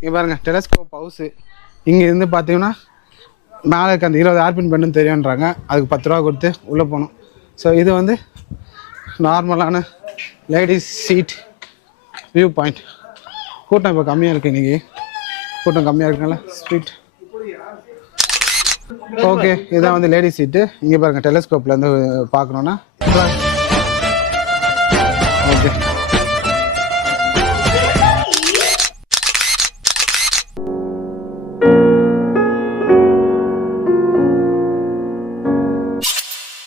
இங்கே பாருங்கள் telescope house. இங்கே இருந்து பார்த்தீங்கன்னா நாளைக்கு அந்த 20 ஆர்பின் பண்ணுன்னு தெரியுன்றாங்க. அதுக்கு 10 ரூபா கொடுத்து உள்ளே போகணும். ஸோ இது வந்து நார்மலான லேடிஸ் சீட் வியூ பாயிண்ட். கூட்டம் இப்போ கம்மியாக இருக்குது. இன்றைக்கி கூட்டம் கம்மியாக இருக்குனால ஸ்வீட். ஓகே, இதுதான் வந்து லேடிஸ் சீட்டு. இங்கே பாருங்கள் டெலஸ்கோப்லேருந்து பார்க்கணுன்னா